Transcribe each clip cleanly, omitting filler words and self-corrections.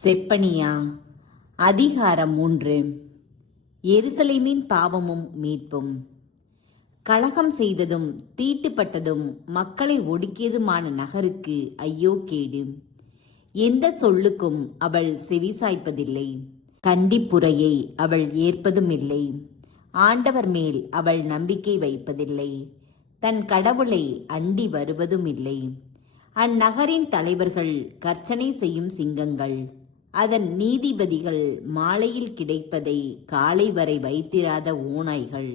செப்பனியா அதிகாரம் 3. எருசலேமின் பாவமும் மீட்பும். கலகம் செய்ததும் தீட்டுப்பட்டதும் மக்களை ஒடுக்கியதுமான நகருக்கு ஐயோ கேடு. எந்த சொல்லுக்கும் அவள் செவிசாய்ப்பதில்லை. கண்டிப்புரையை அவள் ஏற்பதும் இல்லை. ஆண்டவர் மேல் அவள் நம்பிக்கை வைப்பதில்லை. தன் கடவுளை அண்டி வருவதும் இல்லை. அந்நகரின் தலைவர்கள் கர்ச்சனை செய்யும் சிங்கங்கள். அதன் நீதிபதிகள் மாலையில் கிடைப்பதை காலை வரை வைத்திராத ஓநாய்கள்.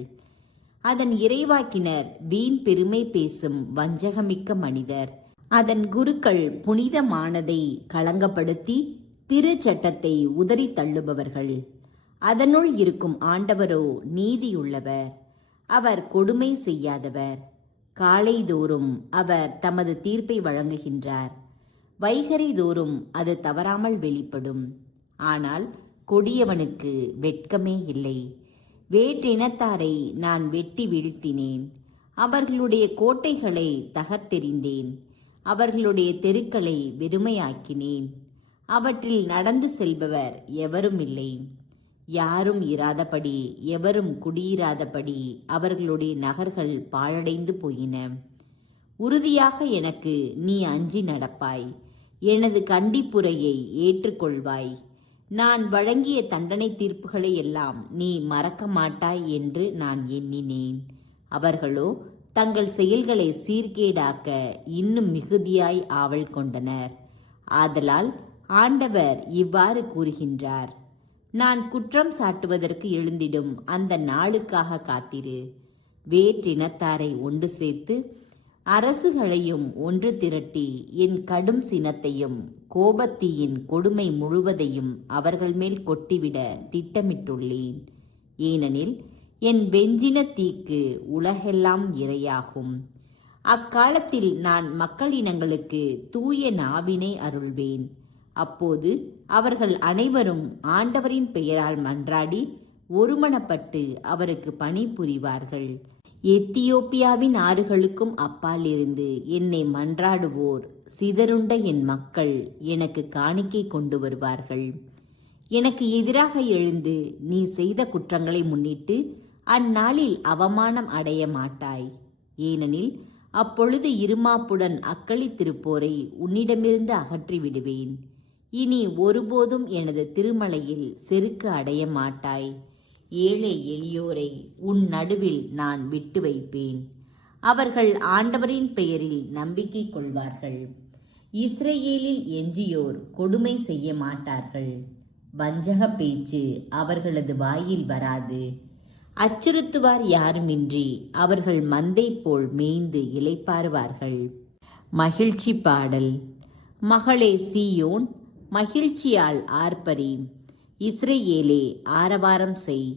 அதன் இறைவாக்கினர் வீண் பெருமை பேசும் வஞ்சகமிக்க மனிதர். அதன் குருக்கள் புனிதமானதை களங்கப்படுத்தி திருச்சட்டத்தை உதறி தள்ளுபவர்கள். அதனுள் இருக்கும் ஆண்டவரோ நீதியுள்ளவர். அவர் கொடுமை செய்யாதவர். காலைதோறும் அவர் தமது தீர்ப்பை வழங்குகின்றார். வைகறை தோறும் அது தவறாமல் வெளிப்படும். ஆனால் கொடியவனுக்கு வெட்கமே இல்லை. வேற்றினத்தாரை நான் வெட்டி வீழ்த்தினேன். அவர்களுடைய கோட்டைகளை தகர்த்தெறிந்தேன். அவர்களுடைய தெருக்களை வெறுமையாக்கினேன். அவற்றில் நடந்து செல்பவர் எவரும் இல்லை. யாரும் இராதபடி எவரும் குடியிராதபடி அவர்களுடைய நகர்கள் பாழடைந்து போயின. உறுதியாக எனக்கு நீ அஞ்சி நடப்பாய். எனது கண்டிப்புரையை ஏற்றுக்கொள்வாய். நான் வழங்கிய தண்டனை தீர்ப்புகளை எல்லாம் நீ மறக்க மாட்டாய் என்று நான் எண்ணினேன். அவர்களோ தங்கள் செயல்களை சீர்கேடாக்க இன்னும் மிகுதியாய் ஆவல் கொண்டனர். ஆதலால் ஆண்டவர் இவ்வாறு கூறுகின்றார்: நான் குற்றம் சாட்டுவதற்கு எழுந்திடும் அந்த நாளுக்காக காத்திரு. வேற்றினத்தாரை ஒன்று சேர்த்து அரசுகளையும் ஒன்று திரட்டி என் கடும் சினத்தையும் கோபத்தீயின் கொடுமை முழுவதையும் அவர்கள் மேல் கொட்டிவிட திட்டமிட்டுள்ளேன். ஏனெனில் என் வெஞ்சின தீக்கு உலகெல்லாம் இரையாகும். அக்காலத்தில் நான் மக்களினங்களுக்கு தூய நாவினை அருள்வேன். அப்போது அவர்கள் அனைவரும் ஆண்டவரின் பெயரால் மன்றாடி ஒருமனப்பட்டு அவருக்கு பணி புரிவார்கள். எத்தியோப்பியாவின் ஆறுகளுக்கும் அப்பால் இருந்து என்னை மன்றாடுவோர் சிதறுண்ட என் மக்கள் எனக்கு காணிக்கை கொண்டு வருவார்கள். எனக்கு எதிராக எழுந்து நீ செய்த குற்றங்களை முன்னிட்டு அந்நாளில் அவமானம் அடைய மாட்டாய். ஏனெனில் அப்பொழுது இருமாப்புடன் அக்களித்திருப்போரை உன்னிடமிருந்து அகற்றி விடுவேன். இனி ஒருபோதும் எனது திருமலையில் செருக்கு அடைய மாட்டாய். ஏழை எளியோரை உன் நடுவில் நான் விட்டு வைப்பேன். அவர்கள் ஆண்டவரின் பெயரில் நம்பிக்கை கொள்வார்கள். இஸ்ரேலில் எஞ்சியோர் கொடுமை செய்ய மாட்டார்கள். வஞ்சக பேச்சு அவர்களது வாயில் வராது. அச்சுறுத்துவார் யாருமின்றி அவர்கள் மந்தை போல் மேய்ந்து இளைப்பாறுவார்கள். மகிழ்ச்சி பாடல். மகளே சீயோன், மகிழ்ச்சியால் ஆர்ப்பரி. இஸ்ரேலே, ஆரவாரம் செய்.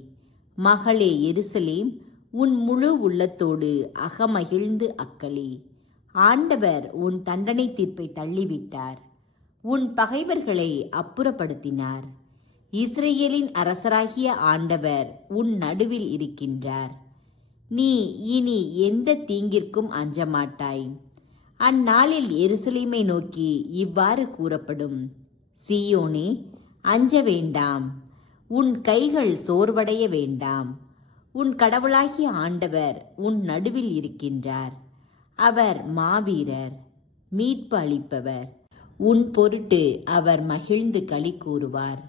மகளே எருசலேம், உன் முழு உள்ளத்தோடு அகமகிழ்ந்து அக்களி. ஆண்டவர் உன் தண்டனை தீர்ப்பை தள்ளிவிட்டார். உன் பகைவர்களை அப்புறப்படுத்தினார். இஸ்ரேலின் அரசராகிய ஆண்டவர் உன் நடுவில் இருக்கின்றார். நீ இனி எந்த தீங்கிற்கும் அஞ்சமாட்டாய். அந்நாளில் எருசலேமை நோக்கி இவ்வாறு கூறப்படும்: சீயோனே, அஞ்ச வேண்டாம். உன் கைகள் சோர்வடைய வேண்டாம். உன் கடவுளாகிய ஆண்டவர் உன் நடுவில் இருக்கின்றார். அவர் மாவீரர், மீட்பு அளிப்பவர். உன் பொருட்டு அவர் மகிழ்ந்து களி கூறுவார்.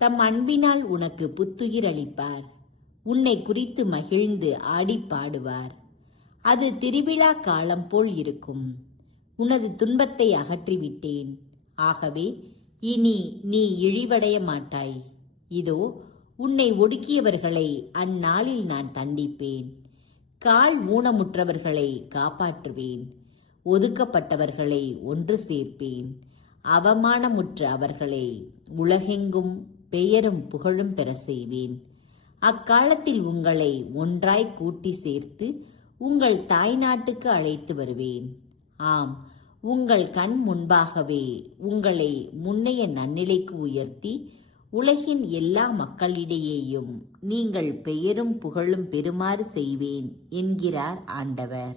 தம் அன்பினால் உனக்கு புத்துயிர் அளிப்பார். உன்னை குறித்து மகிழ்ந்து ஆடி பாடுவார். அது திருவிழா காலம் போல் இருக்கும். உனது துன்பத்தை அகற்றிவிட்டேன். ஆகவே இனி நீ இழிவடைய மாட்டாய். இதோ உன்னை ஒடுக்கியவர்களை அந்நாளில் நான் தண்டிப்பேன். கால் ஊனமுற்றவர்களை காப்பாற்றுவேன். ஒதுக்கப்பட்டவர்களை ஒன்று சேர்ப்பேன். அவமானமுற்ற அவர்களை உலகெங்கும் பெயரும் புகழும் பெற செய்வேன். அக்காலத்தில் உங்களை ஒன்றாய் கூட்டி சேர்த்து உங்கள் தாய்நாட்டுக்கு அழைத்து வருவேன். ஆம், உங்கள் கண் முன்பாகவே உங்களை முன்னைய நன்னிலைக்கு உயர்த்தி உலகின் எல்லா மக்களிடையேயும் நீங்கள் பெயரும் புகழும் பெறுமாறு செய்வேன் என்கிறார் ஆண்டவர்.